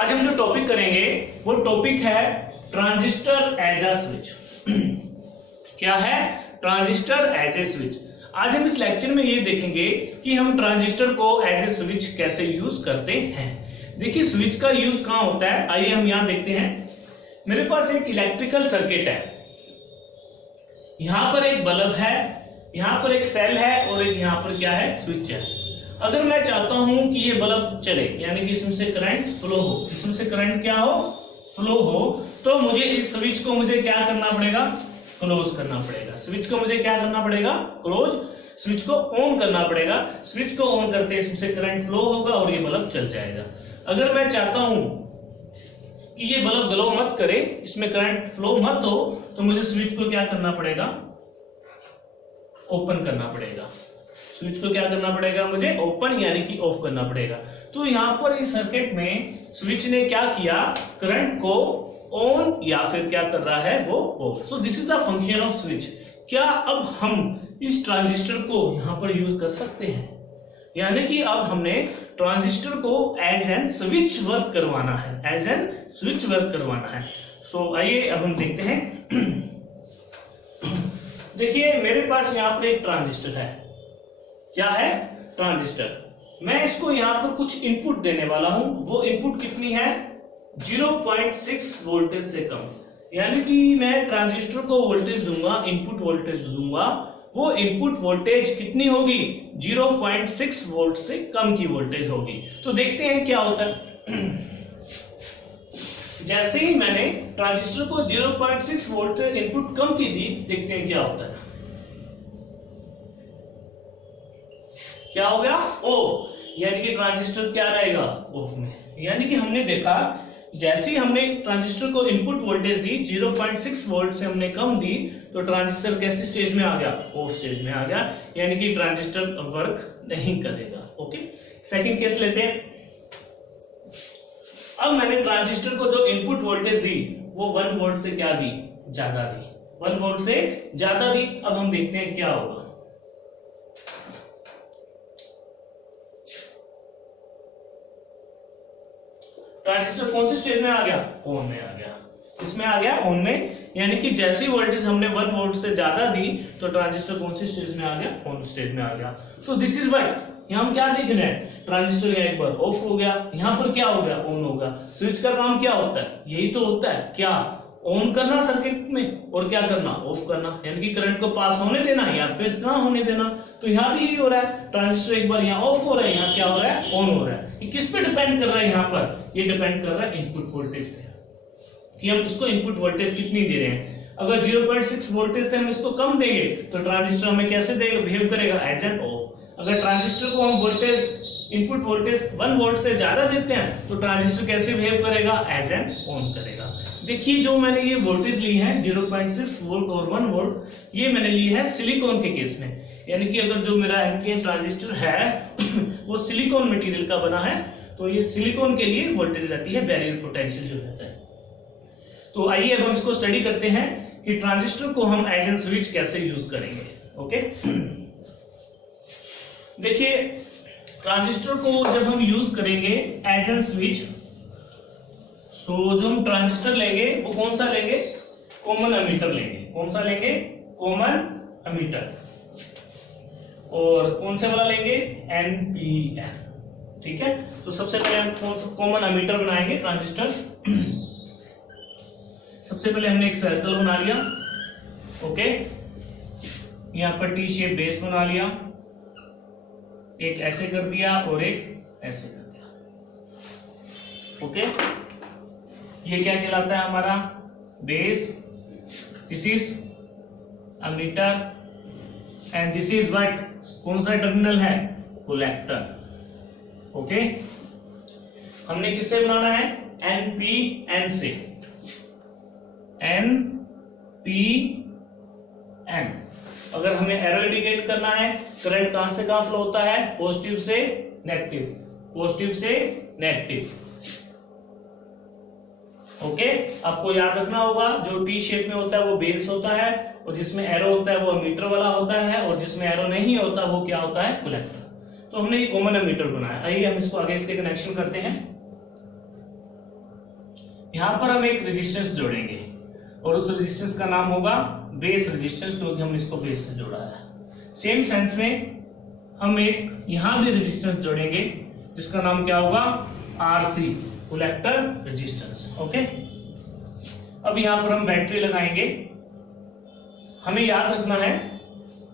आज हम जो टॉपिक करेंगे वो टॉपिक है ट्रांजिस्टर एज अ स्विच। क्या है? Transistor as a switch. आज हम इस लेक्चर में ये देखेंगे कि हम ट्रांजिस्टर को एज ए स्विच कैसे यूज करते हैं। देखिए स्विच का यूज कहां होता है, आइए हम यहां देखते हैं। मेरे पास एक इलेक्ट्रिकल सर्किट है, यहां पर एक बल्ब है, यहां पर एक सेल है और एक यहां पर क्या है, स्विच है। अगर मैं चाहता हूं कि ये बल्ब चले, यानी कि इसमें से करंट फ्लो हो, इसमें से करंट क्या हो, फ्लो हो, तो मुझे इस स्विच को मुझे क्या करना पड़ेगा, क्लोज करना पड़ेगा। स्विच को मुझे क्या करना पड़ेगा, क्लोज। स्विच को ऑन करना पड़ेगा। स्विच को ऑन करते इसमें से करंट फ्लो होगा और ये बल्ब चल जाएगा। अगर मैं चाहता हूं कि ये बल्ब ग्लो मत करे, इसमें करंट फ्लो मत हो, तो मुझे स्विच को क्या करना पड़ेगा, ओपन करना पड़ेगा। स्विच को क्या करना पड़ेगा, मुझे ओपन यानी कि ऑफ करना पड़ेगा। तो यहां पर इस सर्किट में स्विच ने क्या किया, करंट को ऑन या फिर क्या कर रहा है, वो of. So this is the function off switch. क्या अब हम इस ट्रांजिस्टर को यहां पर यूज कर सकते हैं, यानी कि अब हमने ट्रांजिस्टर को एज एन स्विच वर्क करवाना है, एज एन स्विच वर्क करवाना है। सो आइए अब हम देखते हैं। देखिए मेरे पास यहां पर एक ट्रांजिस्टर है। क्या है, ट्रांजिस्टर। मैं इसको यहां पर कुछ इनपुट देने वाला हूं। वो इनपुट कितनी है, 0.6 वोल्टेज से कम। यानी कि मैं ट्रांजिस्टर को वोल्टेज दूंगा, इनपुट वोल्टेज दूंगा, वो इनपुट वोल्टेज कितनी होगी, 0.6 वोल्ट से कम की वोल्टेज होगी। तो देखते हैं क्या होता है। जैसे ही मैंने ट्रांजिस्टर को 0.6 वोल्ट से इनपुट कम की दी, देखते हैं क्या होता है। क्या हो गया, ऑफ। यानी कि ट्रांजिस्टर क्या रहेगा, ऑफ में। यानी कि हमने देखा जैसे ही हमने ट्रांजिस्टर को इनपुट वोल्टेज दी, 0.6 वोल्ट से हमने कम दी, तो ट्रांजिस्टर कैसे स्टेज में आ गया, ऑफ स्टेज में आ गया। यानी कि ट्रांजिस्टर वर्क नहीं करेगा। ओके, सेकंड केस लेते हैं। अब मैंने ट्रांजिस्टर को जो इनपुट वोल्टेज दी वो 1 वोल्ट से क्या दी, ज्यादा दी, 1 वोल्ट से ज्यादा दी। अब हम देखते हैं क्या होगा। ट्रांजिस्टर कौन से स्टेज में आ गया, ऑन में आ गया। इसमें आ गया ऑन में, यानी कि जैसी वोल्टेज हमने 1 वोल्ट से ज्यादा दी तो ट्रांजिस्टर कौन से स्टेज में आ गया, ऑन स्टेज में आ गया। सो दिस इज व्हाट, यहां हम क्या देख रहे हैं, ट्रांजिस्टर एक बार ऑफ हो गया, यहां पर क्या हो गया, ऑन हो गया। स्विच का काम क्या होता है, यही तो होता है, क्या, ऑन करना सर्किट में और क्या करना, ऑफ करना। यानी कि करंट को पास होने देना या फिर ना होने देना। तो यहां भी यही हो रहा है, ट्रांजिस्टर एक बार यहाँ ऑफ हो रहा है, यहाँ क्या हो रहा है, ऑन हो रहा है। ये किस पे डिपेंड कर रहा है, यहाँ पर ये डिपेंड कर रहा है इनपुट वोल्टेज पे, कि हम इसको इनपुट वोल्टेज कितनी दे रहे हैं। अगर 0.6 वोल्टेज से हम इसको कम देंगे तो ट्रांजिस्टर हमें कैसे देगा, बिहेव करेगा, एज एन ऑफ। अगर ट्रांजिस्टर को हम वोल्टेज, इनपुट वोल्टेज 1 वोल्ट से ज्यादा देते हैं तो ट्रांजिस्टर कैसे बिहेव करेगा, एज एन ऑन करेगा। देखिए जो मैंने ये वोल्टेज ली है 0.6 वोल्ट और 1 वोल्ट, ये मैंने ली है सिलिकॉन के केस में। यानी कि अगर जो मेरा एनपीएन ट्रांजिस्टर है वो सिलिकॉन मटेरियल का बना है, तो ये सिलिकॉन के लिए वोल्टेज रहती है, बैरियर पोटेंशियल जो रहता है। तो आइए अब हम इसको स्टडी करते हैं कि ट्रांजिस्टर को हम एज एन स्विच कैसे यूज करेंगे। ओके, देखिए ट्रांजिस्टर को जब हम यूज करेंगे एज एन स्विच, सो जो हम ट्रांजिस्टर लेंगे वो कौन सा लेंगे, कॉमन एमीटर लेंगे। कौन सा लेंगे, कॉमन एमीटर। और कौन से वाला लेंगे, एनपीएन। ठीक है, तो सबसे पहले हम कौन सा कॉमन एमीटर बनाएंगे ट्रांजिस्टर। सबसे पहले हमने एक सर्कल बना लिया। ओके, यहां पर टी शेप बेस बना लिया, एक ऐसे कर दिया और एक ऐसे कर दिया। ओके, ये क्या कहलाता है हमारा, base. This is emitter and this is what, कौन सा टर्मिनल है, कलेक्टर। ओके, हमने किससे बनाना है, एनपीएन से, एनपीएन। अगर हमें एरो इंडिकेट करना है, करंट कहां से कहां फ्लो होता है, पॉजिटिव से नेगेटिव, पॉजिटिव से नेगेटिव। ओके, आपको याद रखना होगा जो टी शेप में होता है वो बेस होता है, और जिसमें एरो होता है वो एमीटर वाला होता है, और जिसमें एरो नहीं होता वो क्या होता है, कलेक्टर। तो हमने ये कॉमन एमीटर बनाया। आइए हम इसको आगे इसके कनेक्शन करते हैं। यहाँ पर हम एक रेजिस्टेंस जोड़ेंगे और उस रेजिस्टेंस का नाम होगा बेस रेजिस्टेंस, क्योंकि हम इसको बेस से जोड़ा है। सेम सेंस में हम एक यहाँ भी रेजिस्टेंस जोड़ेंगे जिसका नाम क्या होगा, आरसी, कलेक्टर रेजिस्टेंस। ओके, अब यहाँ पर हम बैटरी लगाएंगे। हमें याद रखना है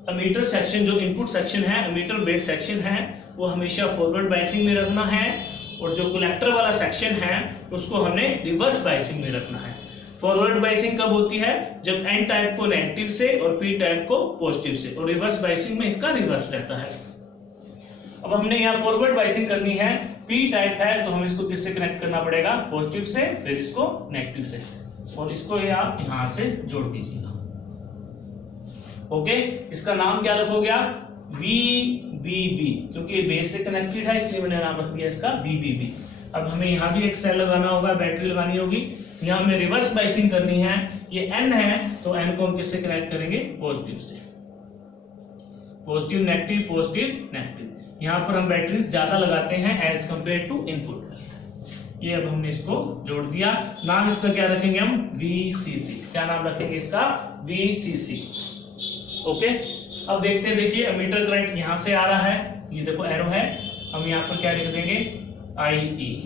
अमीटर सेक्शन, जो इनपुट सेक्शन है, अमीटर बेस सेक्शन है, वो हमेशा फॉरवर्ड बायसिंग में रखना है, और जो कलेक्टर वाला सेक्शन है उसको हमने रिवर्स बायसिंग में रखना है। फॉरवर्ड बायसिंग कब होती है, जब एन टाइप को नेगेटिव से और पी टाइप को पॉजिटिव से, और रिवर्स बायसिंग में इसका रिवर्स रहता है। अब हमने यहाँ फॉरवर्ड बायसिंग करनी है, पी टाइप है तो हम इसको किससे कनेक्ट करना पड़ेगा, पॉजिटिव से, फिर इसको नेगेटिव से, और इसको ये आप यहां से जोड़ दीजिएगा। ओके, इसका नाम क्या रखोगे आप, VBB, क्योंकि ये बेस से कनेक्टेड है इसलिए मैंने नाम रख दिया इसका VBB। अब हमें यहाँ भी एक सेल लगाना होगा, बैटरी लगानी होगी, यहाँ हमें रिवर्स बायसिंग करनी है। ये N है तो N को हम किससे कनेक्ट करेंगे, पॉजिटिव से, पॉजिटिव नेगेटिव पॉजिटिव नेगेटिव। यहाँ पर हम बैटरीज ज्यादा लगाते हैं एज कंपेयर टू इनपुट। ये अब हमने इसको जोड़ दिया। नाम इसका क्या रखेंगे हम, VCC। क्या नाम रखेंगे इसका, VCC। ओके, अब देखते हैं, देखिए एमीटर करंट यहाँ से आ रहा है, ये देखो एरो है, हम यहाँ पर क्या लिख देंगे, IE।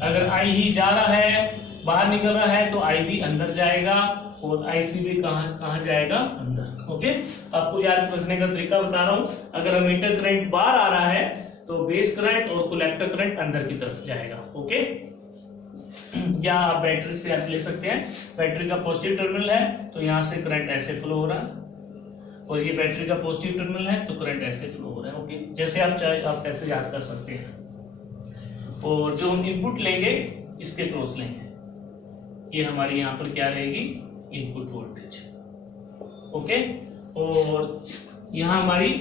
अगर IE जा रहा है, बाहर निकल रहा है, तो IB अंदर जाएगा और IC भी कहाँ जाएगा, अंदर। ओके, आपको याद रखने का तरीका बता रहा हूँ। अगर एमीटर करंट बाहर आ रहा है तो बेस करंट और कलेक्टर करंट अंदर की तरफ जाएगा। ओके, या आप बैटरी से याद ले सकते हैं, बैटरी का पॉजिटिव टर्मिनल है तो यहाँ से करंट ऐसे फ्लो हो रहा है, और ये बैटरी का पॉजिटिव टर्मिनल है तो करंट ऐसे फ्लो हो रहा है। ओके, जैसे आप चाहे आप ऐसे याद कर सकते हैं। और जो हम इनपुट लेंगे इसके क्रॉस लेंगे, ये हमारी यहाँ पर क्या रहेगी, इनपुट वोल्टेज। ओके, और यहाँ हमारी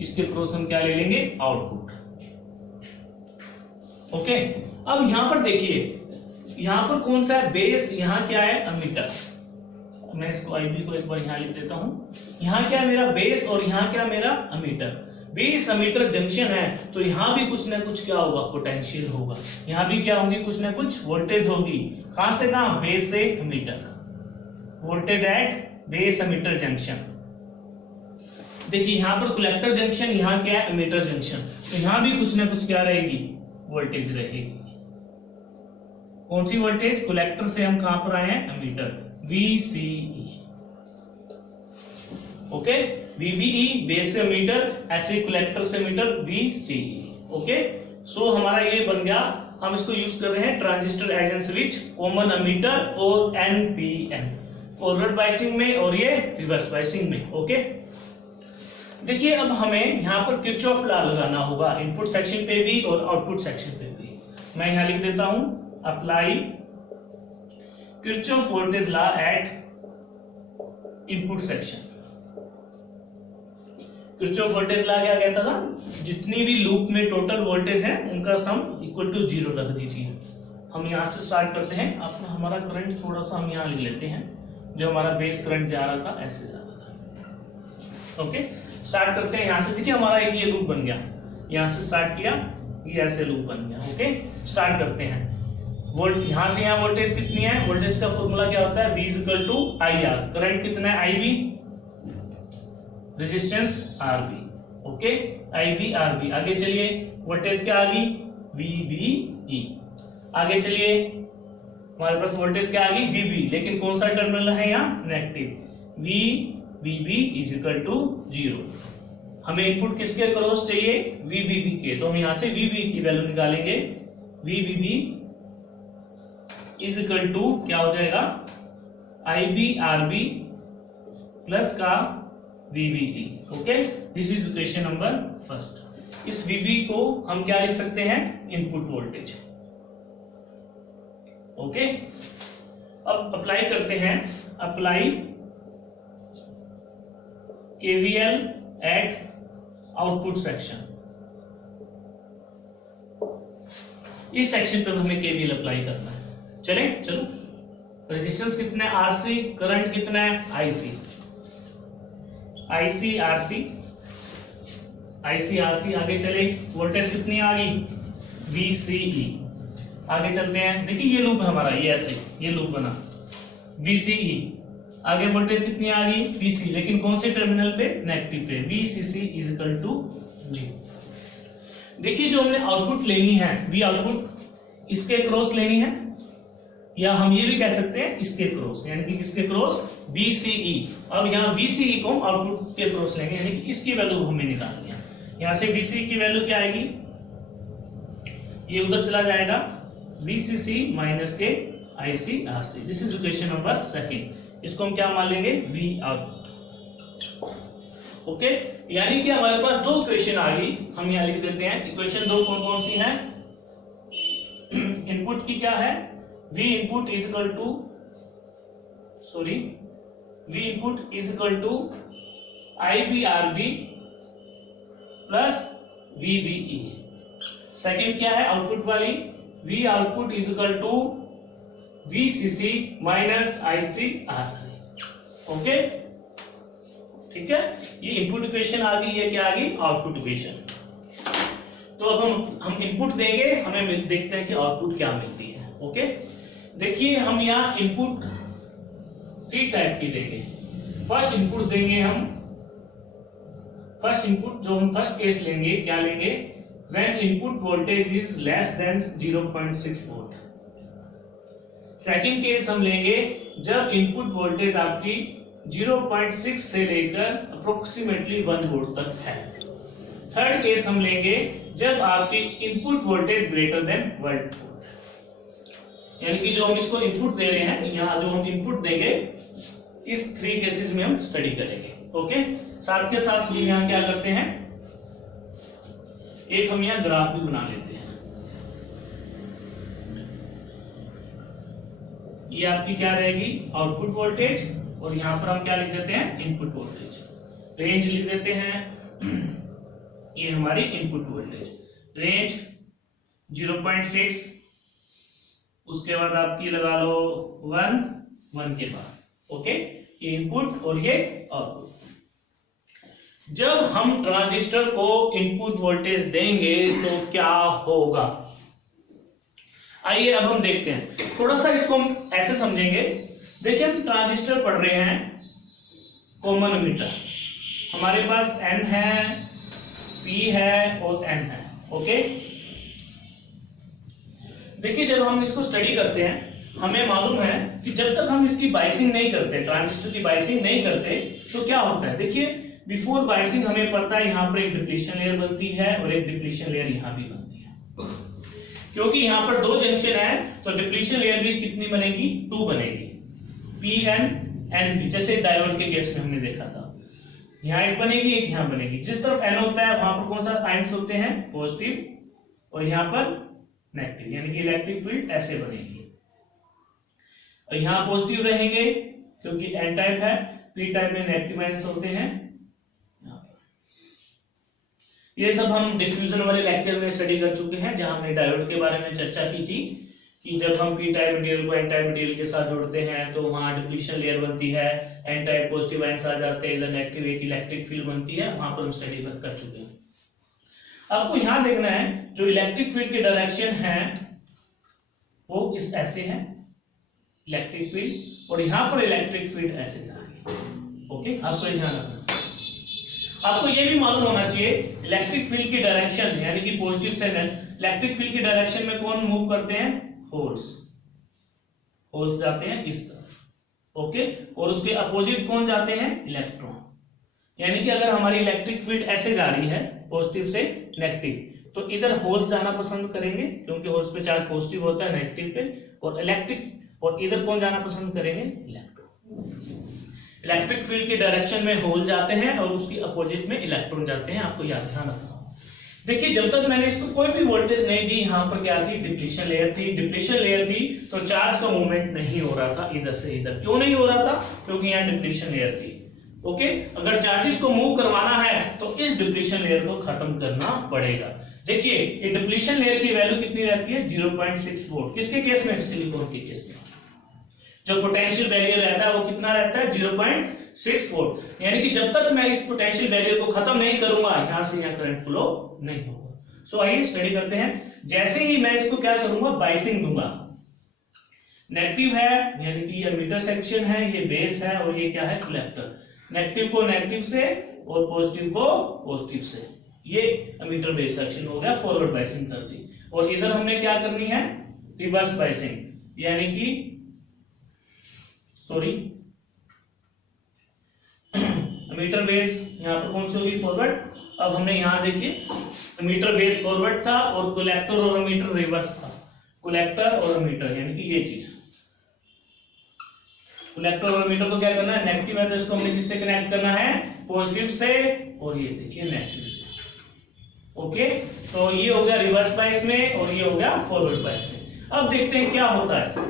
इसके क्रॉस हम क्या ले लेंगे, आउटपुट। ओके, अब यहाँ पर देखिए, यहाँ पर कौन सा है, बेस, यहाँ क्या है, अमीटर। मैं इसको IB को एक बार यहाँ लिख देता हूँ। यहाँ क्या है मेरा बेस और यहाँ क्या मेरा अमीटर। बेस अमीटर जंक्शन है तो यहाँ भी कुछ ना कुछ क्या होगा, पोटेंशियल होगा, यहाँ भी क्या होगी, कुछ ना कुछ वोल्टेज होगी। कहां से कहां, बेस से ammeter, voltage at base ammeter junction. देखिए यहाँ पर कलेक्टर जंक्शन, यहाँ क्या है, अमीटर जंक्शन, तो यहाँ भी कुछ ना कुछ क्या रहेगी, वोल्टेज रहेगी। कौन सी वोल्टेज, कलेक्टर से हम कहां पर आए हैं, ammeter, VCE। Okay, VBE base से मीटर, ऐसे कलेक्टर से मीटर, VCE। ओके, सो हमारा ये बन गया। हम इसको यूज कर रहे हैं transistor as an switch, common emitter और NPN, फॉरवर्ड बायसिंग में और ये रिवर्स बायसिंग में। ओके, देखिए अब हमें यहाँ पर किरचॉफ लॉ लगाना होगा, इनपुट सेक्शन पे भी और आउटपुट सेक्शन पे भी। मैं यहाँ लिख देता हूं, apply Kirchhoff voltage law at input section. Kirchhoff voltage law क्या कहता था, जितनी भी लूप में टोटल वोल्टेज है उनका सम इक्वल टू 0 रख दीजिए। हम यहां से स्टार्ट करते हैं। अपना हमारा करंट थोड़ा सा हम यहां लिख लेते हैं, जो हमारा बेस करंट जा रहा था ऐसे जा रहा था। ओके, स्टार्ट करते हैं यहां से। देखिए हमारा एक ये लूप बन गया, यहां से स्टार्ट किया, ये ऐसे लूप बन गया। ओके, स्टार्ट करते हैं। यहां से यहां वोल्टेज कितनी है, वोल्टेज का फॉर्मूला क्या होता है, V equal to IR। Current कितना है, IB, resistance RB। Okay, IB RB। आगे चलिए, वोल्टेज क्या आ गई, VBE। आगे चलिए, हमारे पास वोल्टेज क्या आ गई, VB, लेकिन कौन सा टर्मिनल है यहाँ, negative, VBB is equal to 0। हमें इनपुट किसके क्रॉस चाहिए, VBB के, तो हम यहाँ से VB की वैल्यू निकालेंगे। VBB इज इक्वल टू क्या हो जाएगा, IB RB प्लस का VBE। Okay, this is equation number first. इस VB को हम क्या लिख सकते हैं, इनपुट वोल्टेज। ओके, अब अप्लाई करते हैं, apply KVL at output section. इस सेक्शन पर हमें KVL अप्लाई करना है। चले चलो, रेजिस्टेंस कितना है, RC, करंट कितना है, IC, RC। आगे चले, वोल्टेज कितनी आ गई, VCE। आगे चलते हैं, देखिए ये लूप है हमारा, ये ऐसे ये लूप बना VCE, आगे वोल्टेज कितनी आ गई VC, लेकिन कौन से टर्मिनल पे, नेगेटिव पे, VCC इज इक्वल टू 0। देखिए जो हमने आउटपुट लेनी है, V आउटपुट इसके क्रॉस लेनी है, या हम ये भी कह सकते हैं इसके क्रॉस, यानी कि किसके क्रॉस, VCE। और यहाँ VCE को हम आउटपुट के क्रॉस लेंगे, यानी कि इसकी वैल्यू हमें निकालनी है। यहाँ से VCE की वैल्यू क्या आएगी, ये उधर चला जाएगा, VCC माइनस के ICRC। This is equation number 2। इसको हम क्या मान लेंगे, V आउटपुट। ओके, यानी कि हमारे पास 2 इक्वेशन आ गई, हम यहाँ लिख देते हैं। इक्वेशन 2 कौन कौन सी है, इनपुट की क्या है, V input is equal to, sorry, V input is equal to IBRB plus VBE। Second क्या है आउटपुट वाली, V output is equal to VCC minus ICRC। Okay, ठीक है, ये इनपुट इक्वेशन आ गई, ये क्या आ गई, आउटपुट इक्वेशन। तो अब हम इनपुट देंगे, हमें देखते हैं कि आउटपुट क्या मिलती है। ओके, देखिए हम यहाँ इनपुट 3 टाइप की देंगे। फर्स्ट इनपुट देंगे हम, फर्स्ट इनपुट जो हम फर्स्ट केस लेंगे, क्या लेंगे, when input voltage is less than 0.6 volt. Second case हम लेंगे जब इनपुट वोल्टेज आपकी 0.6 से लेकर अप्रोक्सीमेटली 1 वोल्ट तक है। थर्ड केस हम लेंगे जब आपकी input voltage greater than 1 volt, यानी कि जो हम इसको इनपुट दे रहे हैं, यहाँ जो हम इनपुट देंगे, इस 3 केसेस में हम स्टडी करेंगे। ओके, साथ के साथ ये यहाँ क्या करते हैं, एक हम यहाँ ग्राफ भी बना लेते हैं। ये आपकी क्या रहेगी, आउटपुट वोल्टेज, और यहाँ पर हम क्या लिख देते हैं, इनपुट वोल्टेज। रेंज लिख देते हैं, ये हमारी इनपुट वोल्टेज, रेंज 0.6, उसके बाद आपकी लगा लो 1 के बाद। ओके, ये इनपुट और ये आउटपुट। जब हम ट्रांजिस्टर को इनपुट वोल्टेज देंगे तो क्या होगा, आइए अब हम देखते हैं। थोड़ा सा इसको हम ऐसे समझेंगे। देखिए हम ट्रांजिस्टर पढ़ रहे हैं, कॉमन एमिटर हमारे पास N है, P है और N है। ओके, देखिए जब हम इसको स्टडी करते हैं, हमें मालूम है कि जब तक हम इसकी बाइसिंग नहीं करते, ट्रांजिस्टर की बाइसिंग नहीं करते, तो क्या होता है। देखिए बिफोर बाइसिंग हमें पता है यहाँ पर एक डिप्लीशन लेयर बनती है और एक डिप्लीशन लेयर यहाँ भी बनती है, क्योंकि यहाँ पर 2 जंक्शन है, तो डिप्लीशन लेयर भी कितनी बनेगी, 2 बनेगी, PN NP, जैसे डायोड के केस में हमने देखा था। यहाँ एक बनेगी, एक यहाँ बनेगी। जिस तरफ N होता है वहां पर कौन सा आयंस होते हैं, पॉजिटिव, और यहाँ पर नेगेटिव, यानी कि इलेक्ट्रिक फील्ड ऐसे बनेगी। और यहाँ पॉजिटिव रहेंगे क्योंकि N टाइप है, P टाइप में नेगेटिव आयंस होते हैं। ये सब हम डिफ्यूजन वाले लेक्चर में स्टडी कर चुके हैं, जहां हमने डायोड के बारे में चर्चा की थी कि जब हम P टाइप मटेरियल को N टाइप मटेरियल के साथ जोड़ते हैं तो वहां डिप्लीशन लेयर बनती है, N टाइप पॉजिटिव आयंस आ जाते हैं, इधर नेगेटिव एक इलेक्ट्रिक फील्ड बनती है, वहां पर हम स्टडी कर चुके हैं। आपको यहां देखना है जो इलेक्ट्रिक फील्ड की डायरेक्शन है वो इस ऐसे है इलेक्ट्रिक फील्ड, और यहां पर इलेक्ट्रिक फील्ड ऐसे जा रही है। ओके, आपको ध्यान रखना। आपको ये भी मालूम होना चाहिए इलेक्ट्रिक फील्ड की डायरेक्शन, यानी कि पॉजिटिव से इलेक्ट्रिक फील्ड की डायरेक्शन में कौन मूव करते हैं, होल्स। होल्स जाते हैं इस तरफ। ओके, और उसके अपोजिट कौन जाते हैं, इलेक्ट्रॉन। यानी कि अगर हमारी इलेक्ट्रिक फील्ड ऐसे जा रही है पॉजिटिव से नेगेटिव, तो इधर होल्स जाना पसंद करेंगे क्योंकि होल्स पे चार्ज पॉजिटिव होता है नेगेटिव पे, और इलेक्ट्रिक, और इधर कौन जाना पसंद करेंगे, इलेक्ट्रॉन। इलेक्ट्रिक फील्ड की डायरेक्शन में होल जाते हैं और उसकी अपोजिट में इलेक्ट्रॉन जाते हैं, आपको याद ध्यान रखना। देखिए जब तक मैंने इसको कोई भी वोल्टेज नहीं दी, यहाँ पर क्या थी, डिप्लीशन लेयर थी। डिप्लीशन लेयर थी तो चार्ज का मूवमेंट नहीं हो रहा था इधर से इधर। क्यों नहीं हो रहा था, क्योंकि यहाँ डिप्लीशन लेयर थी। ओके, अगर चार्जेस को मूव करवाना है तो इस डिप्लीशन लेयर को खत्म करना पड़ेगा। देखिए ये डिप्लीशन लेयर की वैल्यू कितनी रहती है, 0.6 वोल्ट। किसके केस में, सिलिकॉन के केस में। जो पोटेंशियल बैरियर रहता है वो कितना रहता है, 0.6 वोल्ट। यानी कि जब तक मैं इस पोटेंशियल बैरियर को खत्म नहीं करूंगा, यहां से यहां करंट फ्लो नहीं होगा। सो आइए स्टडी करते हैं। जैसे ही मैं इसको क्या करूंगा, बाइसिंग दूंगा, नेगेटिव है यानी कि ये मीटर सेक्शन है, ये बेस है और ये क्या है, कलेक्टर। नेगेटिव को नेगेटिव से और पॉजिटिव को पॉजिटिव से, ये मीटर बेस सेक्शन हो गया, फॉरवर्ड बाइसिंग कर दी। और इधर हमने क्या करनी है, रिवर्स बाइसिंग, यानी कि सॉरी मीटर बेस यहाँ पर कौन सी होगी, फॉरवर्ड। अब हमने यहाँ देखिए मीटर बेस फॉरवर्ड था और कलेक्टर और मीटर रिवर्स था, कलेक्टर और मीटर यानी कि ये चीज, कलेक्टर और मीटर को क्या करना है, नेगेटिव है तो इसको हमने किससे कनेक्ट करना है, पॉजिटिव से, और ये देखिए नेगेटिव से। ओके, तो ये हो गया रिवर्स बाइस में और ये हो गया फॉरवर्ड बाइस में। अब देखते हैं क्या होता है।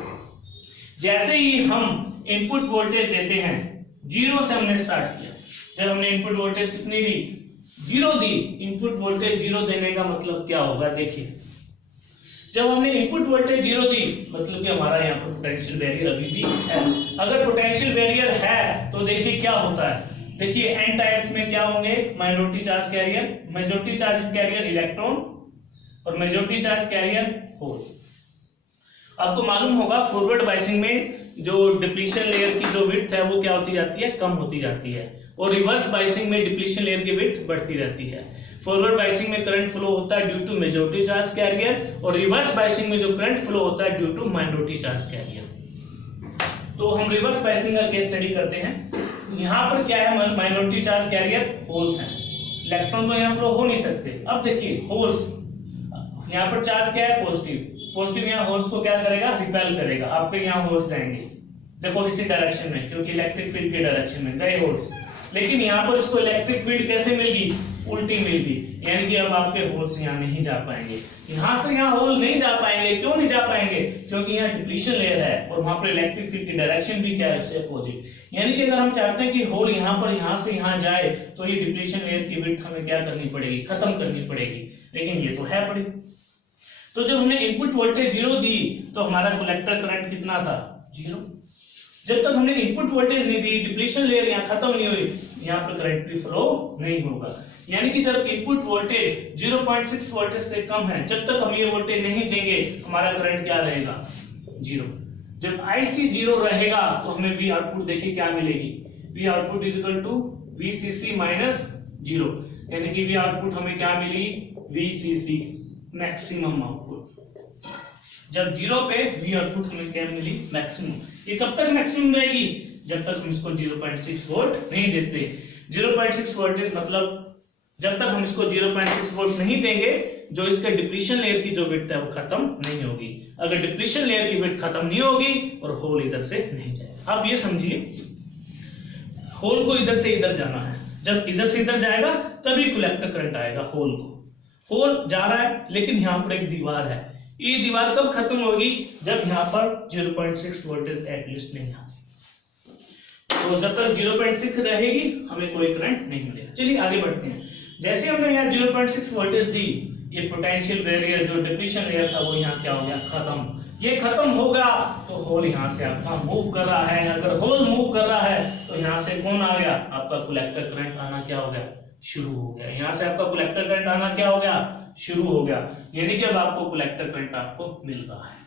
जैसे ही हम इनपुट वोल्टेज देते हैं, जीरो से हमने स्टार्ट किया, जब हमने इनपुट वोल्टेज कितनी दी, जीरो दी। इनपुट वोल्टेज जीरो देने का मतलब क्या होगा, देखिए जब हमने इनपुट वोल्टेज जीरो दी मतलब कि हमारा यहाँ पर पोटेंशियल बैरियर अभी भी है। अगर पोटेंशियल बैरियर है तो देखिए क्या होता है, देखिए एन टाइप्स में क्या होंगे, minority charge career, majority charge career electron और मेजॉरिटी चार्ज कैरियर होल। आपको मालूम होगा फॉरवर्ड बाइसिंग में जो डिप्लीशन लेयर की जो विड्थ है वो क्या होती जाती है, कम होती जाती है, और रिवर्स बाइसिंग में डिप्लीशन लेयर की विड्थ बढ़ती रहती है। फॉरवर्ड बाइसिंग में करंट फ्लो होता है due to majority charge carrier और रिवर्स बाइसिंग में जो करंट फ्लो होता है due to minority charge carrier. तो हम रिवर्स बाइसिंग का केस स्टडी करते हैं। यहाँ पर क्या है, माइनॉरिटी चार्ज कैरियर होल्स हैं, इलेक्ट्रॉन तो यहाँ फ्लो हो नहीं सकते। अब देखिए होल्स, यहाँ पर चार्ज क्या है, पॉजिटिव, पॉजिटिव यहाँ होल्स को क्या करेगा, रिपेल करेगा। आपके यहाँ होल्स जाएंगे, देखो इसी डायरेक्शन में, क्योंकि इलेक्ट्रिक फील्ड के डायरेक्शन में गए होल्स, लेकिन यहाँ पर इसको इलेक्ट्रिक फील्ड कैसे मिलगी, उल्टी मिलगी, यानी कि अब आपके होल्स यहाँ नहीं जा पाएंगे। यहाँ से यहाँ होल नहीं जा पाएंगे, क्यों नहीं जा पाएंगे, क्योंकि यहाँ डिप्लीशन लेयर है और वहां पर इलेक्ट्रिक फील्ड की डायरेक्शन भी क्या है, उससे अपोजिट। यानी कि अगर हम चाहते हैं कि होल यहाँ पर यहाँ से यहाँ जाए तो ये डिप्लीशन लेयर की विड्थ हमें क्या करनी पड़ेगी, खत्म करनी पड़ेगी, लेकिन ये तो है पड़ी। तो जब हमने इनपुट वोल्टेज जीरो दी तो हमारा कलेक्टर करंट कितना था, जीरो। जब तक हमने इनपुट वोल्टेज नहीं दी, डिप्लीशन लेयर यहाँ खत्म नहीं हुई, यहाँ पर करंट भी फ्लो नहीं होगा। यानी कि जब इनपुट वोल्टेज 0.6 वोल्टेज से कम है, जब तक हम ये वोल्टेज नहीं देंगे हमारा करंट क्या रहेगा, जीरो। जब IC जीरो रहेगा तो हमें V आउटपुट देखिए क्या मिलेगी, V output is equal to VCC minus zero, यानी कि V आउटपुट हमें क्या मिली, VCC मैक्सिमम आउटपुट। जब जीरो पे V आउटपुट हमें क्या मिली, मैक्सिमम। ये कब तक मैक्सिमम रहेगी, जब तक हम इसको 0.6 वोल्ट नहीं देते। 0.6 वोल्टेज मतलब जब तक हम इसको 0.6 वोल्ट नहीं देंगे, जो इसके डिप्लीशन लेयर की जो विड्थ है वो खत्म नहीं होगी। अगर डिप्लीशन लेयर की विड्थ खत्म नहीं होगी और होल इधर से नहीं जाएगा। आप ये समझिए, होल को इधर से इधर जाना है, जब इधर से इधर जाएगा तभी कलेक्टर करंट आएगा होल को। होल जा रहा है लेकिन यहाँ पर एक दीवार है, ये दीवार कब खत्म होगी, जब यहाँ पर 0.6 वोल्टेज एटलीस्ट नहीं आती। तो जब तक 0.6 रहेगी हमें कोई करंट नहीं मिलेगा। चलिए आगे बढ़ते हैं। जैसे हमने यहाँ 0.6 वोल्टेज दी, ये पोटेंशियल बैरियर जो डिप्लीशन लेयर था वो यहाँ क्या हो गया, खत्म। ये खत्म होगा तो होल यहाँ से आपका मूव कर रहा है। अगर होल मूव कर रहा है तो यहाँ से कौन आ गया, आपका कलेक्टर करंट आना क्या हो गया, शुरू हो गया। यहाँ से आपका कलेक्टर करंट आना क्या हो गया, शुरू हो गया। यानी कि अब आपको कलेक्टर करंट आपको मिल रहा है।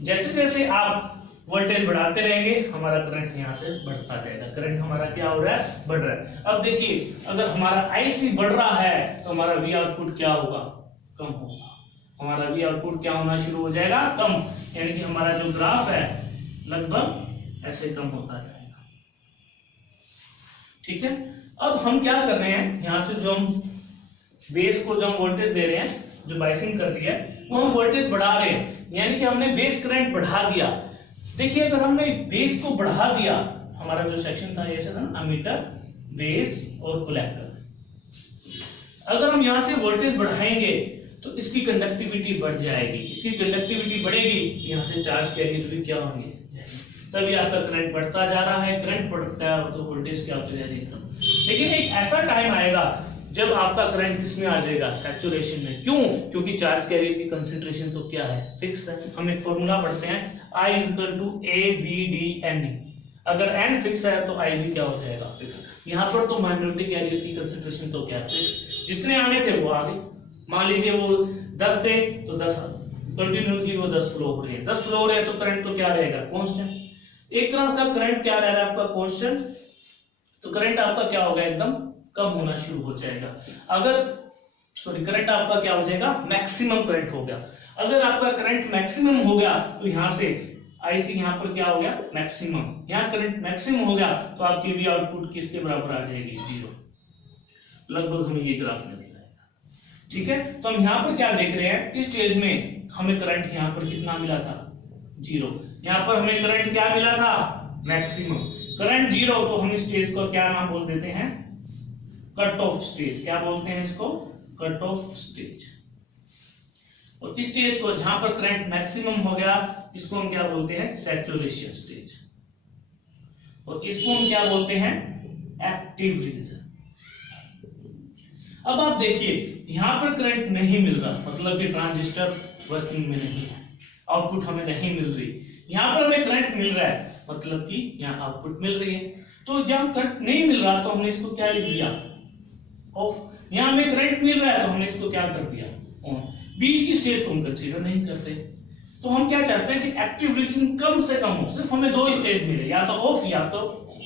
जैसे जैसे आप वोल्टेज बढ़ाते रहेंगे हमारा करंट यहाँ से बढ़ता जाएगा। करंट हमारा क्या हो रहा है, बढ़ रहा है। अब देखिए अगर हमारा IC बढ़ रहा है तो हमारा V आउटपुट क्या होगा, कम होगा। हमारा V आउटपुट क्या होना शुरू हो जाएगा, कम। यानी कि हमारा जो ग्राफ है लगभग ऐसे कम होता जाएगा। ठीक है, अब हम क्या कर रहे हैं, यहाँ से जो हम बेस को जो हम वोल्टेज दे रहे हैं, जो बाइसिंग कर रही है वो हम वोल्टेज बढ़ा रहे हैं, यानी कि हमने बेस करंट बढ़ा दिया। देखिए अगर हमने बेस को बढ़ा दिया, हमारा जो सेक्शन था ऐसा था ना, अमीटर, बेस और कलेक्टर। अगर हम यहाँ से वोल्टेज बढ़ाएंगे तो इसकी कंडक्टिविटी बढ़ जाएगी। इसकी कंडक्टिविटी बढ़ेगी, यहाँ से चार्ज कैरियर भी क्या होंगे, तभी आपका करंट बढ़ता जा रहा है। करंट बढ़ता है तो वोल्टेज क्या होता जाएगा। लेकिन एक ऐसा टाइम आएगा जब आपका करंट किसमें आ जाएगा, सैचुरेशन में। क्यों, क्योंकि चार्ज कैरियर की कंसंट्रेशन तो क्या है, फिक्स है। हम एक फॉर्मूला पढ़ते हैं, I = AVDN। अगर n फिक्स है तो I भी क्या हो जाएगा, फिक्स। यहाँ पर तो माइनॉरिटी कैरियर की कंसंट्रेशन तो क्या है, फिक्स। जितने आने थे वो आ गए। मान लीजिए वो 10 थे तो 10 कंटिन्यूसली वो 10 फ्लो हो रही है, 10 फ्लो हो रहे हैं तो करंट तो क्या रहेगा, कांस्टेंट। एक तरह का करंट क्या रह रहा है आपका, कांस्टेंट, तो करंट आपका क्या होगा, एकदम कम होना शुरू हो जाएगा। अगर करंट आपका क्या हो जाएगा, मैक्सिमम करंट हो गया। अगर आपका करंट मैक्सिमम हो गया तो यहां से IC यहाँ पर क्या हो गया, मैक्सिमम, यहाँ करंट मैक्सिमम हो गया तो आपकी V आउटपुट किसके बराबर आ जाएगी, 0। लगभग हमें ये ग्राफ मिल जाएगा। ठीक है, तो हम यहाँ पर क्या देख रहे हैं, इस स्टेज में हमें करंट यहाँ पर कितना मिला था, 0। यहाँ पर हमें करंट क्या मिला था, मैक्सिमम। करंट 0 तो हम इस स्टेज को क्या नाम बोल देते हैं, कट ऑफ स्टेज। क्या बोलते हैं इसको, कट ऑफ स्टेज। और इस स्टेज को जहां पर करंट मैक्सिमम हो गया, इसको हम क्या बोलते हैं, सैचुरेशन स्टेज। और इसको हम क्या बोलते हैं, एक्टिव रीजन। अब आप देखिए यहां पर करंट नहीं मिल रहा, मतलब कि ट्रांजिस्टर वर्किंग में नहीं है, आउटपुट हमें नहीं मिल रही। यहां पर हमें करंट मिल रहा है, मतलब कि यहां आउटपुट मिल रही है। तो जब करंट नहीं मिल रहा तो हमने इसको क्या लिख दिया, ऑफ। यहां हमें करंट मिल रहा है तो हमने इसको क्या कर दिया, ऑन। बीच की स्टेज को हम कंसीडर नहीं करते। तो हम क्या चाहते हैं कि एक्टिव रीजन कम से कम हो, सिर्फ हमें 2 स्टेज मिले, या तो ऑफ या तो ऑन।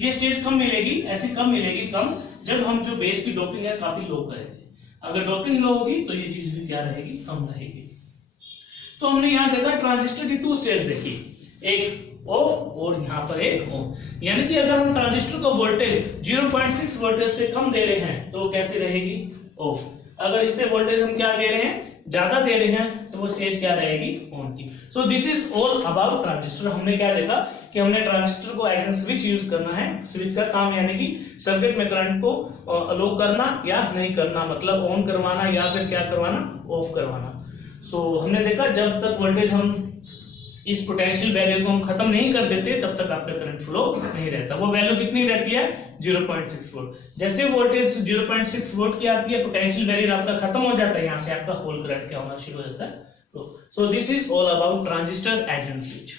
ये स्टेज कम मिलेगी, ऐसी कम मिलेगी, कम जब हम जो बेस की डोपिंग है काफी लो करेंगे। अगर डोपिंग लो होगी तो ये चीज भी क्या रहेगी, कम रहेगी। तो हमने यहां देखा ट्रांजिस्टर की 2 स्टेज देखी, एक ऑफ और यहां पर एक ऑन। यानी कि अगर हम ट्रांजिस्टर को वोल्टेज 0.6 वोल्टेज से कम दे रहे हैं तो कैसे रहेगी, ऑफ। अगर इससे वोल्टेज हम क्या दे रहे हैं, ज्यादा दे रहे हैं, तो वो स्टेज क्या रहेगी, ऑन की। सो this is all about transistor. हमने क्या देखा कि हमने ट्रांजिस्टर को एज एन स्विच यूज करना है। स्विच का काम यानी कि सर्किट में करंट को अलो करना या नहीं करना, मतलब ऑन करवाना या फिर क्या करवाना, ऑफ करवाना। सो हमने देखा जब तक वोल्टेज हम इस पोटेंशियल वैल्यू को हम खत्म नहीं कर देते तब तक आपका करंट फ्लो नहीं रहता। वो वैल्यू कितनी रहती है, 0.6 वोल्ट। जैसे वोल्टेज 0.6 वोल्ट की आती है, पोटेंशियल वैल्यू आपका खत्म हो जाता है, यहाँ से आपका होल करंट क्या होना शुरू हो जाता है। So this is all about transistor as an switch.